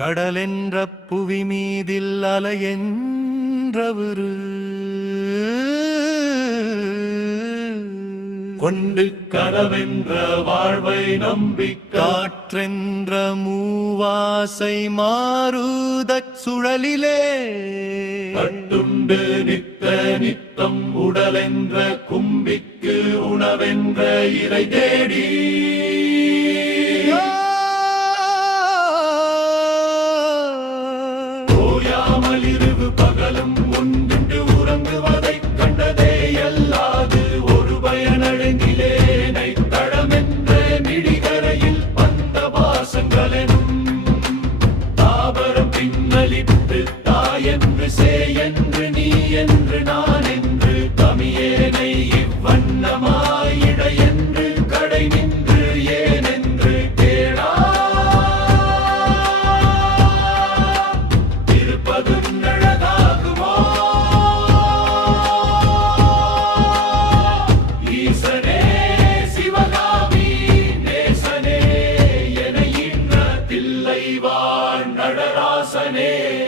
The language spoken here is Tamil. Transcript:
கடலென்ற புவி மீதில் அலையென்றவரு. கொண்டு கனவென்ற வாழ்வை நம்பி காற்றென்ற மூவாசை மாறுதச் சுழலிலே. கட்டுண்டு நித்த நித்தம் உடலென்ற கும்பிக்கு உணவென்ற இறை தேடி. பகலிரவு பகலும் ஒன்றின்று உறங்குவதைக் கண்டதே அல்லாது ஒரு பயனடைந்திலே. தலைவான் நடராசனே.